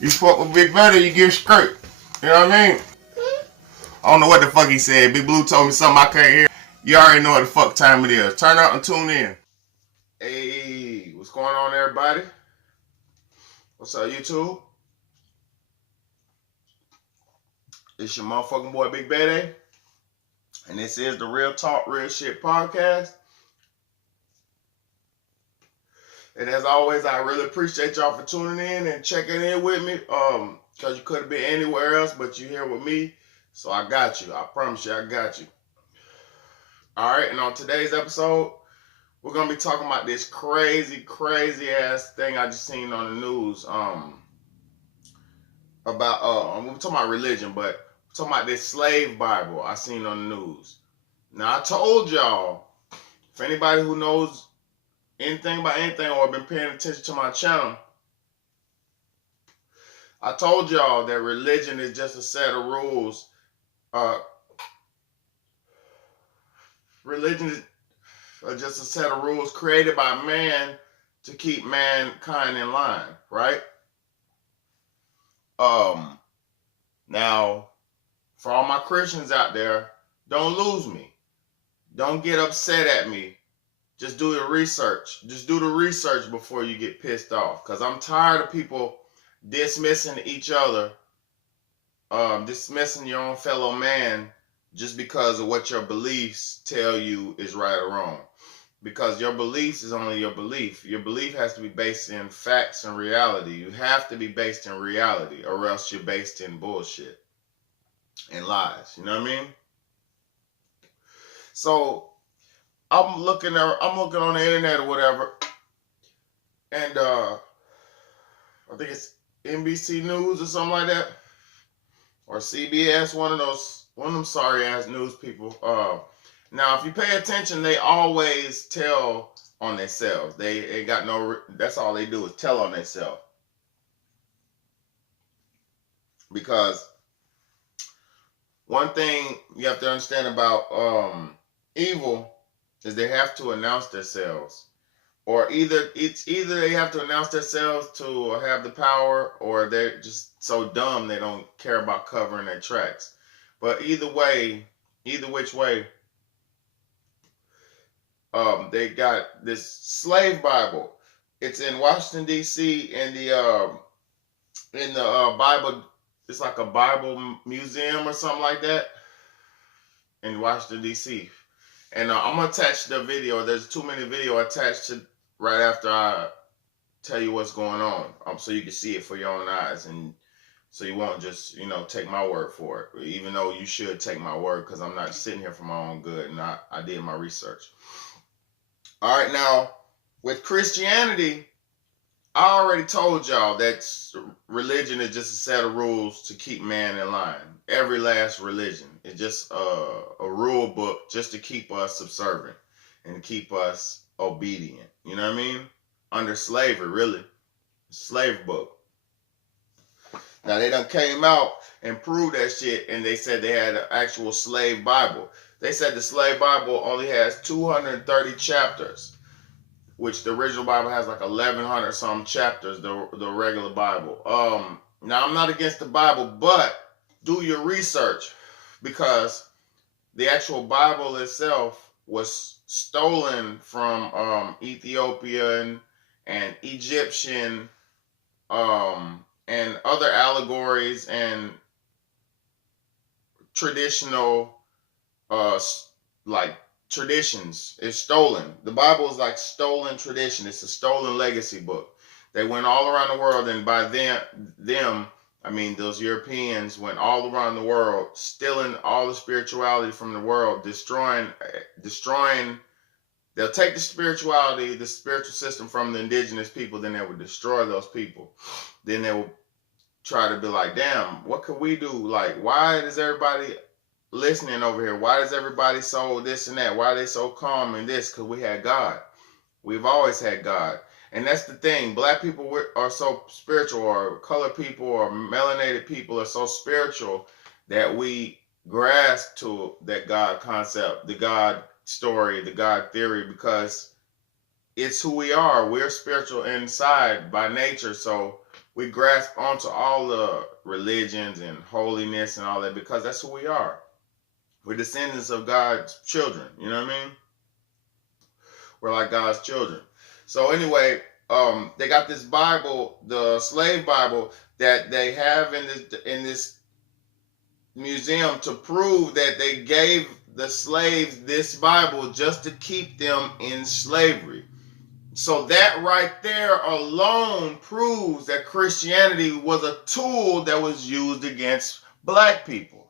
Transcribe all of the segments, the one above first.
You fuck with Big Brother, you get straight. You know what I mean? I don't know what the fuck he said. Big Blue told me something I can't hear. You already know what the fuck time it is. Turn up and tune in. Hey, what's going on, everybody? What's up, YouTube? It's your motherfucking boy, Big Bad, and this is the Real Talk, Real Shit podcast. And as always, I really appreciate y'all for tuning in and checking in with me. Because you could have been anywhere else, but you're here with me. So I got you. I promise you, I got you. Alright, and on today's episode, we're going to be talking about this crazy ass thing I just seen on the news. We're talking about religion, but we're talking about this slave Bible I seen on the news. Now, I told y'all, for anybody who knows anything about anything or been paying attention to my channel, I told y'all that religion is just a set of rules. Religion is just a set of rules created by man to keep mankind in line, right? Now, for all my Christians out there, don't lose me. Don't get upset at me. Just do the research. Just do the research before you get pissed off. Because I'm tired of people dismissing each other, dismissing your own fellow man just because of what your beliefs tell you is right or wrong. Because your beliefs is only your belief. Your belief has to be based in facts and reality. You have to be based in reality, or else you're based in bullshit and lies. You know what I mean? So I'm looking on the internet or whatever, and I think it's NBC News or something like that, or CBS, one of them sorry ass news people. Now, if you pay attention, they always tell on themselves. They ain't got that's all they do is tell on themselves. Because one thing you have to understand about evil is they have to announce themselves. Or either they have to announce themselves to have the power, or they're just so dumb they don't care about covering their tracks. But either which way, they got this slave Bible. It's in Washington D.C. in the Bible. It's like a Bible museum or something like that in Washington D.C. And I'm gonna attach the video. There's 2 minute video attached to right after I tell you what's going on, so you can see it for your own eyes, and so you won't just take my word for it. Even though you should take my word, because I'm not sitting here for my own good, and I did my research. All right, now, with Christianity, I already told y'all that religion is just a set of rules to keep man in line. Every last religion is just a rule book just to keep us subservient and to keep us obedient. You know what I mean? Under slavery, really. Slave book. Now, they done came out and proved that shit, and they said they had an actual slave Bible. They said the slave Bible only has 230 chapters, which the original Bible has like 1,100 some chapters, the regular Bible. Now, I'm not against the Bible, but do your research, because the actual Bible itself was stolen from Ethiopian and Egyptian and other allegories and traditional traditions. Is stolen. The Bible is like stolen tradition. It's a stolen legacy book. They went all around the world, and by them, I mean those Europeans went all around the world, stealing all the spirituality from the world, destroying. They'll take the spirituality, the spiritual system from the indigenous people, then they would destroy those people. Then they will try to be like, damn, what could we do? Like, why does everybody listening over here? Why is everybody so this and that? Why are they so calm and this? Because we had God. We've always had God. And that's the thing. Black people are so spiritual, or colored people or melanated people are so spiritual that we grasp to that God concept, the God story, the God theory, because it's who we are. We're spiritual inside by nature. So we grasp onto all the religions and holiness and all that because that's who we are. We're descendants of God's children. You know what I mean? We're like God's children. So anyway, they got this Bible, the slave Bible, that they have in this museum to prove that they gave the slaves this Bible just to keep them in slavery. So that right there alone proves that Christianity was a tool that was used against black people,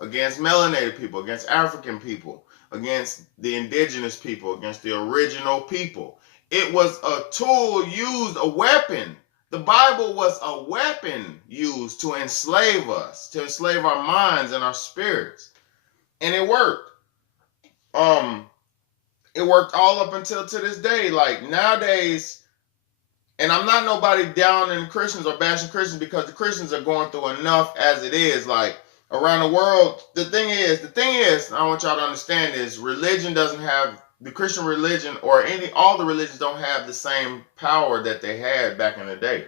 against melanated people, against African people, against the indigenous people, against the original people. It was a tool used, a weapon. The Bible was a weapon used to enslave us, to enslave our minds and our spirits. And it worked. It worked all up until to this day. Like nowadays, and I'm not nobody down in Christians or bashing Christians because the Christians are going through enough as it is. Like around the world, the thing is, I want y'all to understand is religion doesn't have, the Christian religion or all the religions don't have the same power that they had back in the day.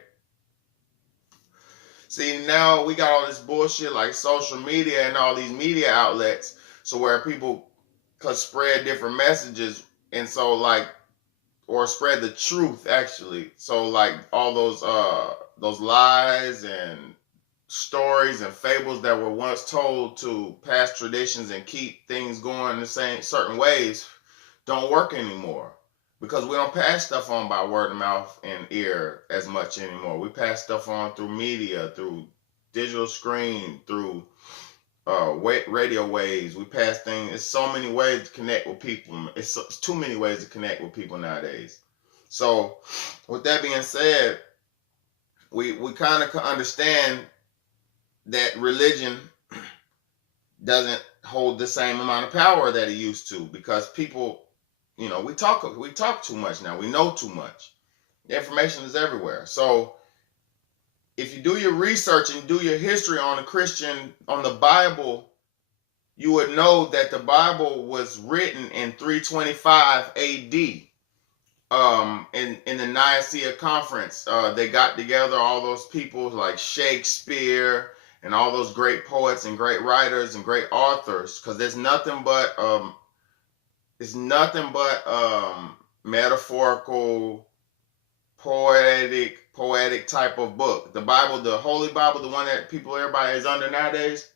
See, now we got all this bullshit like social media and all these media outlets, so where people could spread different messages, and so like, or spread the truth actually. So like all those lies and stories and fables that were once told to pass traditions and keep things going the same certain ways don't work anymore, because we don't pass stuff on by word of mouth and ear as much anymore. We pass stuff on through media, through digital screen, through radio waves. We pass things. It's so many ways to connect with people. It's too many ways to connect with people nowadays. So with that being said, we kind of understand that religion doesn't hold the same amount of power that it used to, because people, you know, we talk too much now. We know too much. The information is everywhere. So if you do your research and do your history on the Bible, you would know that the Bible was written in 325 AD. In the Nicaea Conference, they got together all those people like Shakespeare and all those great poets and great writers and great authors, because there's nothing but metaphorical, poetic type of book. The Bible, the Holy Bible, the one that everybody is under nowadays,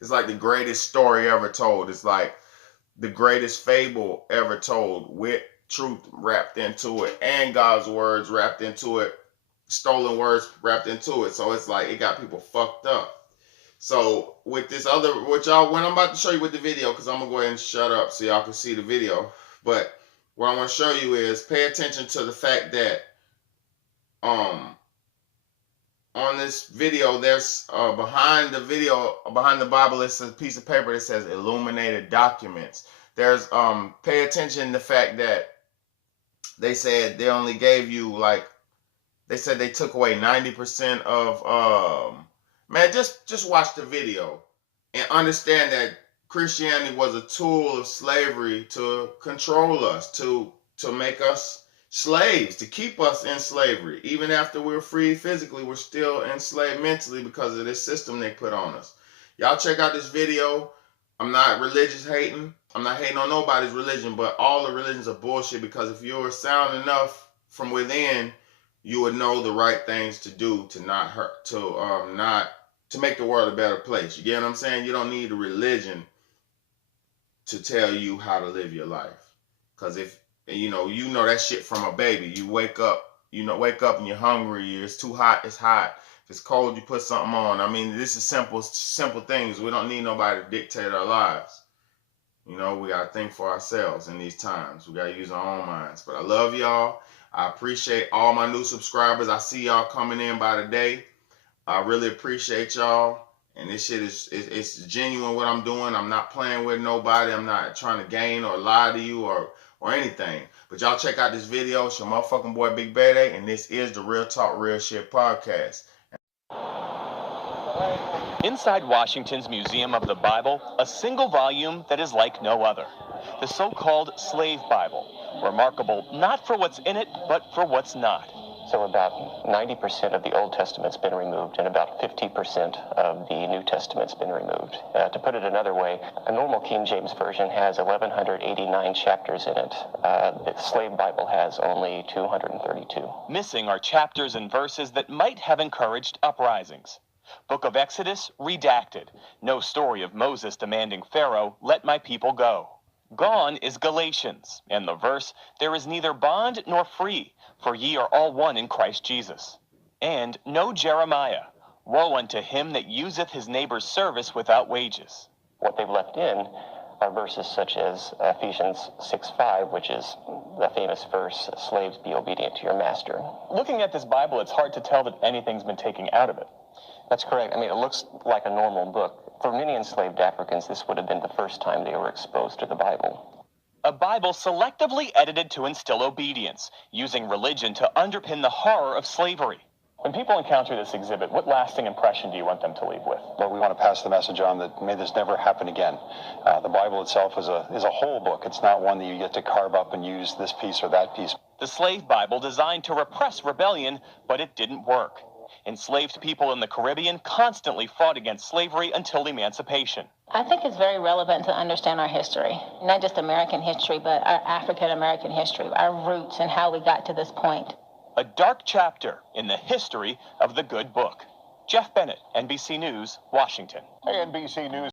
it's like the greatest story ever told. It's like the greatest fable ever told, with truth wrapped into it and God's words wrapped into it, stolen words wrapped into it. So it's like it got people fucked up. So with this other, what I'm about to show you with the video, because I'm gonna go ahead and shut up so y'all can see the video. But what I want to show you is pay attention to the fact that on this video, there's behind the Bible, it's a piece of paper that says illuminated documents. There's pay attention to the fact that they said they only gave you they said they took away 90% of man, just watch the video and understand that Christianity was a tool of slavery to control us, to make us slaves, to keep us in slavery. Even after we're free physically, we're still enslaved mentally because of this system they put on us. Y'all check out this video. I'm not religious hating. I'm not hating on nobody's religion, but all the religions are bullshit, because if you're sound enough from within, you would know the right things to do to not hurt, to make the world a better place. You get what I'm saying? You don't need a religion to tell you how to live your life. Because if you know that shit from a baby. You wake up and you're hungry. It's too hot, it's hot. If it's cold, you put something on. I mean, this is simple things. We don't need nobody to dictate our lives. You know, we gotta think for ourselves in these times. We gotta use our own minds. But I love y'all. I appreciate all my new subscribers. I see y'all coming in by the day. I really appreciate y'all. And this shit it's genuine what I'm doing. I'm not playing with nobody. I'm not trying to gain or lie to you or anything. But y'all check out this video. It's your motherfucking boy Big Bad, and this is the Real Talk Real Shit podcast. Inside Washington's Museum of the Bible, a single volume that is like no other. The so-called Slave Bible, remarkable not for what's in it, but for what's not. So about 90% of the Old Testament's been removed and about 50% of the New Testament's been removed. To put it another way, a normal King James Version has 1,189 chapters in it. The Slave Bible has only 232. Missing are chapters and verses that might have encouraged uprisings. Book of Exodus, redacted. No story of Moses demanding Pharaoh, "Let my people go." Gone is Galatians, and the verse, "There is neither bond nor free, for ye are all one in Christ Jesus." And no Jeremiah, "Woe unto him that useth his neighbor's service without wages." What they've left in are verses such as Ephesians 6:5, which is the famous verse, "Slaves, be obedient to your master." Looking at this Bible, it's hard to tell that anything's been taken out of it. That's correct. I mean, it looks like a normal book. For many enslaved Africans, this would have been the first time they were exposed to the Bible. A Bible selectively edited to instill obedience, using religion to underpin the horror of slavery. When people encounter this exhibit, what lasting impression do you want them to leave with? Well, we want to pass the message on that may this never happen again. The Bible itself is a whole book. It's not one that you get to carve up and use this piece or that piece. The slave Bible designed to repress rebellion, but it didn't work. Enslaved people in the Caribbean constantly fought against slavery until emancipation. I think it's very relevant to understand our history, not just American history, but our African American history, our roots and how we got to this point. A dark chapter in the history of the good book. Jeff Bennett, NBC News, Washington. Hey, NBC News.